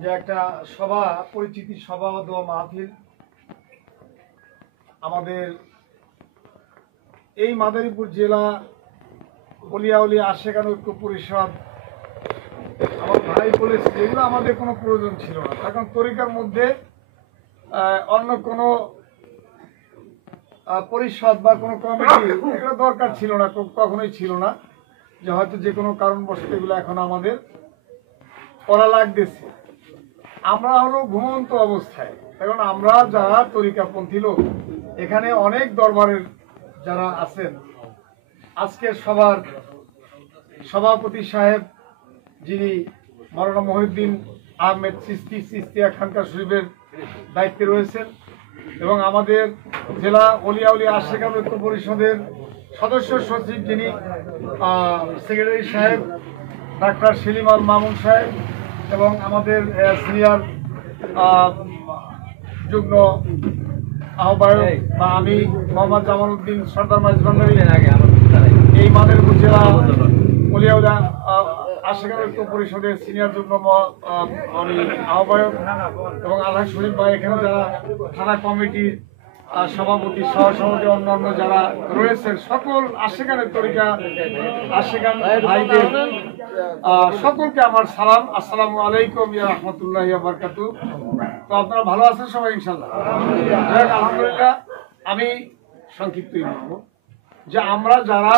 যে একটা সভা, পরিচিতি সভা ও দোয়া মাহফিল আমাদের এই মাদারীপুর জেলা অলিয়া আশেকান ঐক্য পরিষদ আমার ভাই বলেছে এগুলো আমাদের কোনো প্রয়োজন ছিল না, কারণ তরিকার মধ্যে অন্য কোনো পরিষদ বা কোনো কমিটি এগুলো দরকার ছিল না, কখনোই ছিল না। যে হয়তো যে কোনো কারণবশত এগুলো এখন আমাদের করা লাগতেছে। আমরা হলো ঘুমন্ত অবস্থায়, কারণ আমরা যারা তরিকাপন্থী লোক এখানে অনেক দরবারের যারা আছেন, আজকের সবার সভাপতি সাহেব যিনি মাওলানা মহিউদ্দিন আহমেদ চিশতিয়া খানকা শরীফের দায়িত্বে রয়েছেন, এবং আমাদের জেলা অলিয়া আশেকান ঐক্য পরিষদের সদস্য সচিব যিনি সেক্রেটারি সাহেব ডাক্তার সেলিম আল মামুন সাহেব, এবং আমাদের সিনিয়র যুগ্ম আহ্বায়ক বা আমি মোহাম্মদ জামাল উদ্দিন সর্দার মাইজভান্ডারী, এই মাদারীপুর জেলা অলিয়া আশেকান ঐক্য পরিষদের সিনিয়র যুগ্ম আহ্বায়ক, এবং আল্লাহ শরীফ ভাই, এখানে যারা থানা কমিটির সভাপতি সহসভাপতি অন্যান্য যারা রয়েছেন, সকল আশেকানের তরিকা আশেকান ভাইদের সকলকে আমার সালাম, আসসালামু আলাইকুম ইয়া রাহমাতুল্লাহি ওয়া বারাকাতুহু। তো আপনারা ভালো আছেন সবাই ইনশাআল্লাহ? আলহামদুলিল্লাহ। আমি সংক্ষিপ্তই বলবো যে আমরা যারা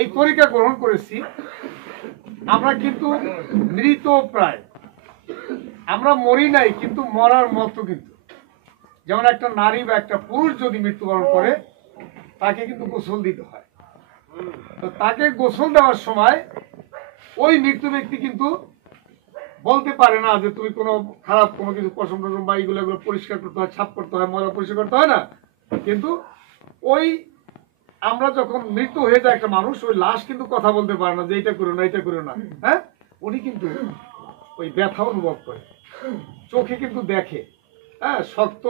এই তরিকা গ্রহণ করেছি আমরা কিন্তু মৃত প্রায়, আমরা মরি নাই কিন্তু মরার মতো। কিন্তু যেমন একটা নারী বা একটা পুরুষ যদি মৃত্যুবরণ করে তাকে কিন্তু গোসল দিতে হয়, তো তাকে গোসল দেওয়ার সময় ওই মৃত্যু ব্যক্তি কিন্তু বলতে পারে না যে তুমি কোনো খারাপ কোনো কিছু পশম টসম বা এইগুলো পরিষ্কার করতে হয়, ছাপ করতে হয়, ময়লা পরিষ্কার করতে হয় না। কিন্তু ওই আমরা যখন মৃত্যু হয়ে যায় একটা মানুষ, ওই লাশ কিন্তু কথা বলতে পারে না যে এটা করো না, এটা করো না। হ্যাঁ, উনি কিন্তু ওই ব্যথা অনুভব করে, চোখে কিন্তু দেখে, হ্যাঁ, শক্ত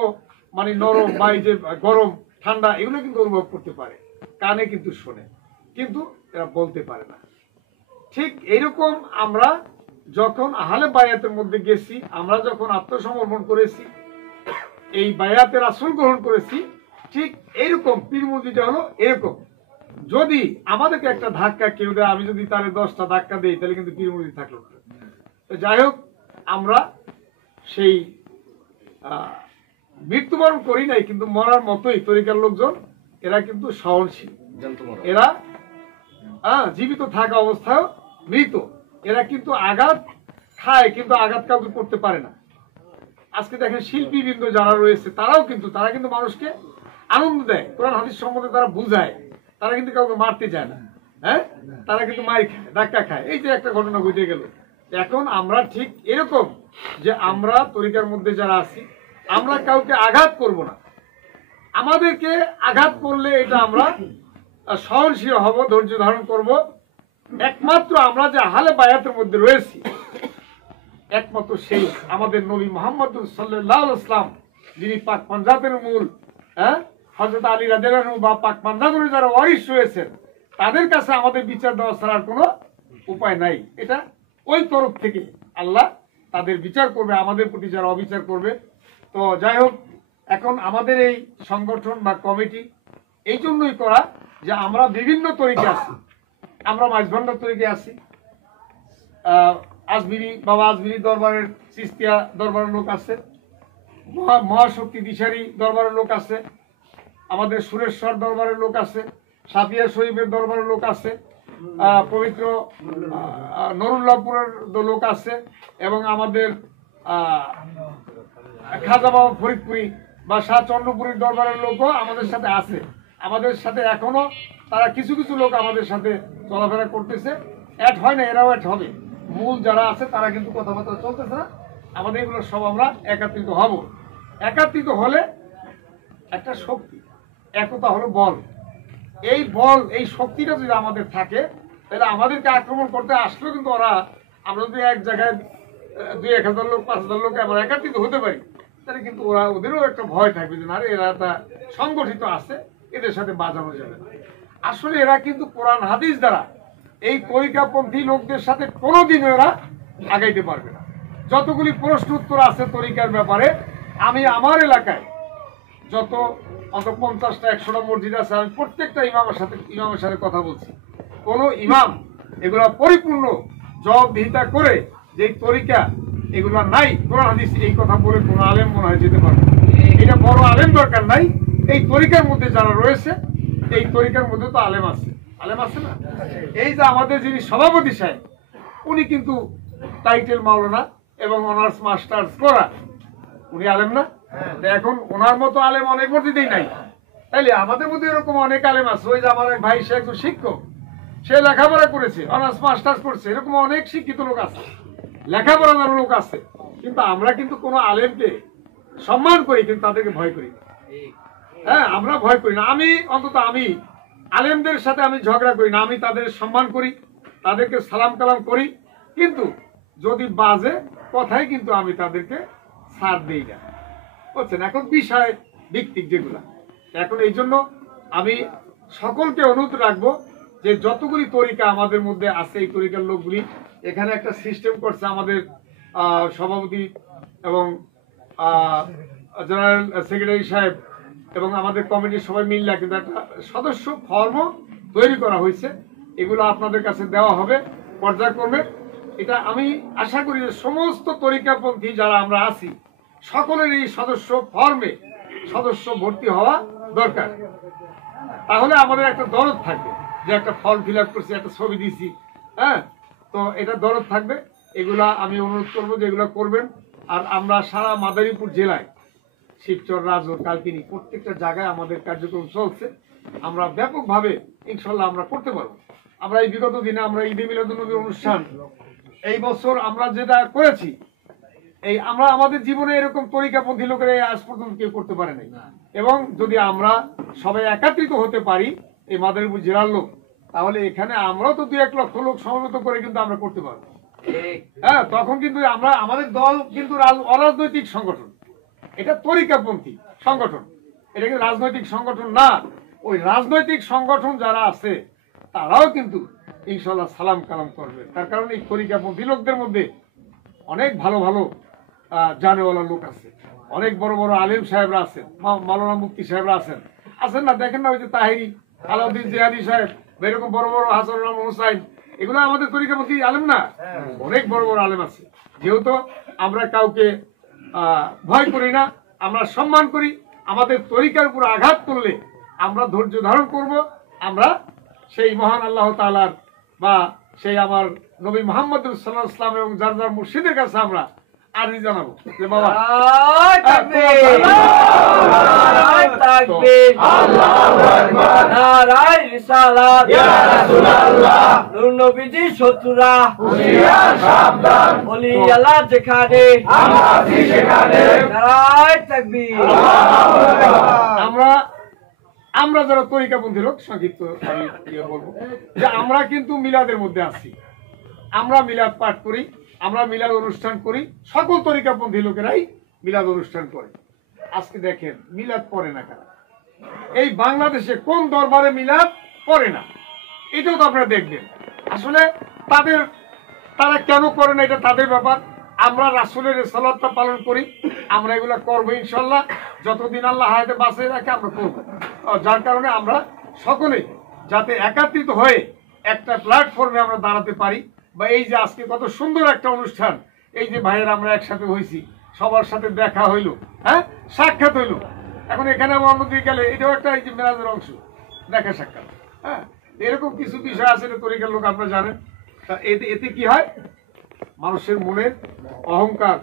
মানে নরম বা এই যে গরম ঠান্ডা এগুলো কিন্তু অনুভব করতে পারে, কানে কিন্তু শোনে, কিন্তু এরা বলতে পারে না। ঠিক এইরকম আমরা যখন আহলে বায়াতের মধ্যে গেছি, আমরা যখন আত্মসমর্পণ করেছি, এই বায়াতের আসল গ্রহণ করেছি, ঠিক এইরকম পীর মুরিদিটা হলো এরকম। যদি আমাদেরকে একটা ধাক্কা কেউ দেয়, আমি যদি তার 10টা ধাক্কা দিই, তাহলে কিন্তু পীর মুরিদি থাকলো না। তো যাই হোক, আমরা সেই মৃত্যুবরণ করি নাই, কিন্তু মরার মতোই তরিকার লোকজন এরা কিন্তু সহনশীল, এরা জীবিত থাকা অবস্থায় মৃত, এরা কিন্তু আঘাত খায় কিন্তু আঘাত কাউকে করতে পারে না। আজকে দেখেন শিল্পীবৃন্দ যারা রয়েছে তারা কিন্তু মানুষকে আনন্দ দেয়, কোরআন হাদিস সম্বন্ধে তারা বুঝায়, তারা কিন্তু কাউকে মারতে চায় না। হ্যাঁ, তারা কিন্তু মার খায়, ধাক্কা খায়। এই যে একটা ঘটনা ঘটে গেল। এখন আমরা ঠিক এরকম যে আমরা তরিকার মধ্যে যারা আছি, আমরা কাউকে আঘাত করব না। আমাদেরকে আঘাত করলে এটা আমরা সহনশীল হব, ধৈর্য ধারণ করব। একমাত্র আমরা যে আহলে বায়াতের মধ্যে রয়েছি, একমাত্র সেই আমাদের নবী মুহাম্মদ সাল্লাল্লাহু আলাইহি ওয়াসাল্লাম, যিনি পাক পাঞ্জাবের মূল, হযরত আলী রাদিয়াল্লাহু আনহু বা পাক পাঞ্জাবের যারা ওয়ারিস রয়েছেন, তাদের কাছে আমাদের বিচার দেওয়া ছাড়ার কোনো উপায় নাই। এটা ওই তরফ থেকে আল্লাহ তাদের বিচার করবে, আমাদের প্রতি যারা অবিচার করবে। তো যাই হোক, এখন আমাদের এই সংগঠন বা কমিটি এই জন্যই করা যে আমরা বিভিন্ন তরিকে আছি। আমরা মাইজভান্ডার তরিকে আছি, বাবা আজমিরি দরবারের চিশতিয়া দরবারের লোক আছে, মহাশক্তি দিশারি দরবারের লোক আছে, আমাদের সুরেশ্বর দরবারের লোক আছে, সাফিয়া শরীফের দরবারের লোক আছে, পবিত্র নরুল্লাহপুরের লোক আছে, এবং আমাদের খাজা বাবা ফরিদপুরি বা শাহ চন্দ্রপুরীর দরবারের লোকও আমাদের সাথে আছে। আমাদের সাথে এখনো তারা কিছু কিছু লোক আমাদের সাথে চলাফেরা করতেছে, অ্যাড হয় না, এরাও অ্যাড হবে। মূল যারা আছে তারা কিন্তু কথাবার্তা চলতেছে না। আমাদের এগুলো সব আমরা একত্রিত হব। একত্রিত হলে একটা শক্তি, একতা হলো বল। এই বল, এই শক্তিটা যদি আমাদের থাকে, তাহলে আমাদেরকে আক্রমণ করতে আসলেও কিন্তু আমরা যদি এক জায়গায় 2-1000 লোক 5000 লোক আমরা একত্রিত হতে পারি, তাহলে কিন্তু ওদেরও একটা ভয় থাকবে যে না রে, এরা একটা সংগঠিত আছে, এদের সাথে বাজানো যাবে না। আসলে এরা কিন্তু কোরআন হাদিস দ্বারা এই তরিকাপন্থী লোকদের সাথে কোনোদিন এরা আগাইতে পারবে না। যতগুলি প্রশ্ন উত্তর আছে তরিকার ব্যাপারে, আমি আমার এলাকায় যত 50টা 100টা মসজিদ আছে, আমি প্রত্যেকটা ইমামের সাথে কথা বলছি। কোনো ইমাম এগুলা পরিপূর্ণ জবাবদিহিতা করে যে তরিকা এগুলা নাই কোরআন হাদিস, এই কথা বলে কোনো আলেম মনে হয় যেতে পারবে। এটা বড় আলেম দরকার নাই, এই তরিকার মধ্যে যারা রয়েছে, এই তরিকার মধ্যে তো আলেম আছে না। এই যে আমাদের যিনি সভাপতি সাহেব, উনি কিন্তু টাইটেল মাওলানা এবং অনার্স মাস্টার্স করা, উনি আলেম না? এখন ওনার মতো আলেম অনেক মসজিদেই নাই। তাইলে আমাদের মধ্যে এরকম অনেক আলেম আছে। ওই যে আমার এক ভাই, সে একজন শিক্ষক, সে লেখাপড়া করেছে, অনার্স মাস্টার্স করছে, এরকম অনেক শিক্ষিত লোক আছে, লেখাপড়ার লোক আছে। কিন্তু আমরা কিন্তু কোনো আলেমকে সম্মান করি, কিন্তু তাদেরকে ভয় করি। হ্যাঁ, আমরা ভয় করি না। আমি আলেমদের সাথে আমি ঝগড়া করি না, আমি তাদের সম্মান করি, তাদেরকে সালাম কালাম করি, কিন্তু যদি বাজে কথায় কিন্তু আমি তাদেরকে ছাড় দিই না, বুঝছেন? এখন বিষয় ভিত্তিক যেগুলা, এখন এই জন্য আমি সকলকে অনুরোধ রাখবো যে যতগুলি তরিকা আমাদের মধ্যে আছে, এই তরিকার লোকগুলি এখানে একটা সিস্টেম করছে আমাদের সভাপতি এবং জেনারেল সেক্রেটারি সাহেব এবং আমাদের কমিটির সবাই মিললে কিন্তু একটা সদস্য ফর্ম তৈরি করা হয়েছে। এগুলো আপনাদের কাছে দেওয়া হবে পর্যায়ক্রমে। এটা আমি আশা করি যে সমস্ত তরিকাপন্থী যারা আমরা আছি, সকলের এই সদস্য ফর্মে সদস্য ভর্তি হওয়া দরকার। তাহলে আমাদের একটা দরদ থাকবে যে একটা ফর্ম ফিল আপ করছি, একটা ছবি দিছি, হ্যাঁ, তো এটা দরদ থাকবে। এগুলা আমি অনুরোধ করবো যে এগুলো করবেন। আর আমরা সারা মাদারীপুর জেলায় শিবচর, রাজৌর, কালকিনি প্রত্যেকটা জায়গায় আমাদের কার্যক্রম চলছে। আমরা ব্যাপকভাবে ইনশাল্লাহ আমরা করতে পারবো। আমরা এই বিগত দিনে আমরা ঈদে মিলাদুন্নবীর অনুষ্ঠান এই বছর আমরা যেটা করেছি, এই আমরা আমাদের জীবনে এরকম তরিকাপন্থী লোকেরা আজ পর্যন্ত কেউ করতে পারে নাই। এবং যদি আমরা সবাই একত্রিত হতে পারি এই মাদারীপুর জেলার লোক, তাহলে এখানে আমরাও তো 2-1 লক্ষ লোক সমবেত করে কিন্তু আমরা করতে পারবো। হ্যাঁ, তখন কিন্তু আমাদের দল কিন্তু অরাজনৈতিক সংগঠন, এটা তরিকাপন্থী সংগঠন, এটা কিন্তু রাজনৈতিক সংগঠন না। ওই রাজনৈতিক সংগঠন যারা আছে তারাও কিন্তু ইনশাল্লাহ সালাম কালাম করবে। তার কারণ এই তরিকাপন্থী লোকদের মধ্যে অনেক ভালো ভালো জানেওয়ালা লোক আছে, অনেক বড় বড় আলেম সাহেবরা আছেন, মাওলানা মুফতি সাহেবরা আছেন না? দেখেন না, ওই যে তাহিরি, আলাউদ্দিন জিহাদি সাহেব, এরকম বড় বড় হাসানুর রহমান হুসাইন, এগুলো আমাদের তরিকাপন্থী আলেম না? অনেক বড় বড় আলেম আছে। যেহেতু আমরা কাউকে ভয় করি না, আমরা সম্মান করি। আমাদের তরিকার উপর আঘাত করলে আমরা ধৈর্য ধারণ করব। আমরা সেই মহান আল্লাহ তাআলার বা সেই আমার নবী মুহাম্মদ সাল্লাল্লাহু আলাইহি ওয়াসাল্লাম এবং যার যার মুর্শিদের কাছে আমরা আরজি জানাবো যে বাবা আমরা যারা তরিকাপন্থী লোক, সংক্ষিপ্ত আমি বলবো যে আমরা কিন্তু মিলাদের মধ্যে আছি। আমরা মিলাদ পাঠ করি, আমরা মিলাদ অনুষ্ঠান করি, সকল তরিকাপন্থী লোকেরাই মিলাদ অনুষ্ঠান করে। আজকে দেখেন মিলাদ পড়ে না কারা, এই বাংলাদেশে কোন দরবারে মিলাদ পড়ে না, এটাও তো আপনারা দেখবেন। আসলে তারা কেন করে না এটা তাদের ব্যাপার। আমরা রাসূলের রিসালাতটা পালন করি, আমরা এগুলা করবো ইনশাল্লাহ। যতদিন আল্লাহ হায়াতে বাঁচিয়ে রাখে আমরা করবো। যার কারণে আমরা সকলে যাতে একত্রিত হয়ে একটা প্ল্যাটফর্মে আমরা দাঁড়াতে পারি, বা এই যে আজকে কত সুন্দর একটা অনুষ্ঠান, এই যে ভাইয়ের আমরা একসাথে হয়েছি, সবার সাথে দেখা হইলো, হ্যাঁ, সাক্ষাৎ হইলো। এখন এখানে অন্যদিকে গেলে এটাও একটা এই যে মেরাজের অংশ, দেখা সাক্ষাৎ। হ্যাঁ, এরকম কিছু বিষয় আছে তরিকার লোক আপনারা জানেন। তা এতে কি হয়, মানুষের মনের অহংকার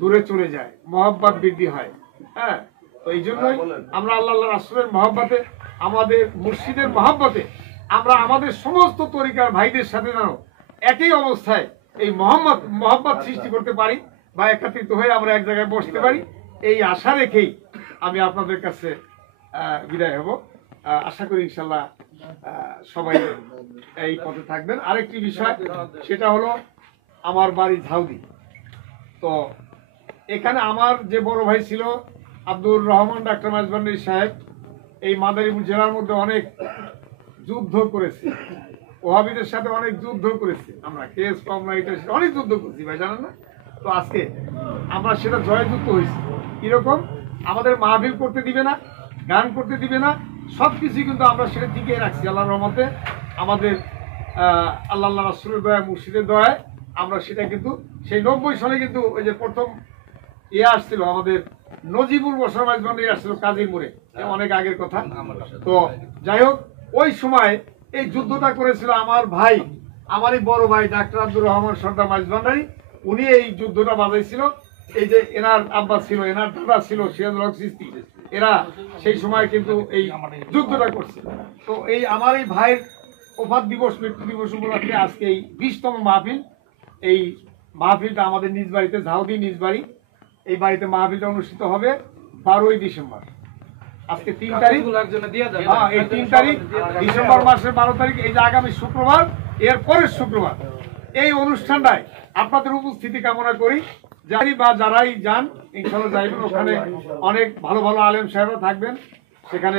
দূরে চলে যায়, মহব্বত বৃদ্ধি হয়। হ্যাঁ, তো এই জন্যই আমরা আল্লাহ রাসূলের মহব্বতে, আমাদের মুর্শিদের মহব্বতে আমরা আমাদের সমস্ত তরিকার ভাইদের সাথে যেন একই অবস্থায় এই মহব্বত সৃষ্টি করতে পারি, বা একত্রিত হয়ে আমরা এক জায়গায় বসতে পারি, এই আশা রেখেই আমি আপনাদের কাছে বিদায় হব। আশা করি ইনশাল্লাহ সবাই এই পথে থাকবেন। আরেকটি বিষয়, সেটা হলো আমার বাড়ি ঝাউদি। তো এখানে আমার যে বড় ভাই ছিল আব্দুর রহমান ডাক্তার মাঝবান্ডারী সাহেব, এই মাদারীপুর জেলার মধ্যে অনেক যুদ্ধ করেছে, ওহাবিদের সাথে অনেক যুদ্ধ করেছে। আমরা কেস কমলা এটা অনেক যুদ্ধ করছি ভাই, জানেন না? তো আজকে আমরা সেটা জয়যুক্ত হয়েছি। এরকম আমাদের মাহফিল করতে দিবে না, গান করতে দিবে না, সব কিছুই কিন্তু আমরা সেটা টিকিয়ে রাখছি আল্লাহর রহমতে। আমাদের আল্লাহ রাসূলের দয়া, মুর্শিদের দয়ায় আমরা সেটা কিন্তু সেই 90 সালে কিন্তু ওই যে প্রথম আসছিল আমাদের নজিবুল বসর মাইজবান্ডারি আসছিল কাজীর মোড়ে, অনেক আগের কথা। তো যাই হোক, ওই সময় এই যুদ্ধটা করেছিল আমার ভাই, আমারই বড় ভাই ডাক্তার আব্দুর রহমান সর্দার মাইজবান্ডারি। উনি এই যুদ্ধটা বাজাইছিল। এই যে এনার আব্বা ছিল, এনার দাদা ছিল সিরাজুল হক চিশতি, এরা সেই সময় কিন্তু এই যুদ্ধটা করছে। তো এই আমার এই ভাইয়ের ওফাত দিবস, মৃত্যু দিবস উপলক্ষে আজকে এই 20তম মাহফিল। এই মাহফিলটা আমাদের নিজ বাড়িতে, ঝাউদি নিজ বাড়ি, এই বাড়িতে মাহফিলটা অনুষ্ঠিত হবে 12ই ডিসেম্বর। আজকে 3 তারিখ, হ্যাঁ এই 3 তারিখ ডিসেম্বর মাসের 12 তারিখ, এই যে আগামী শুক্রবার, এর পরের শুক্রবার এই অনুষ্ঠানটায় আপনাদের উপস্থিতি কামনা করি। যারাই যান ইনশাআল্লাহ যাইবেন, ওখানে অনেক ভালো ভালো আলেম সাহেবরা থাকবেন, সেখানে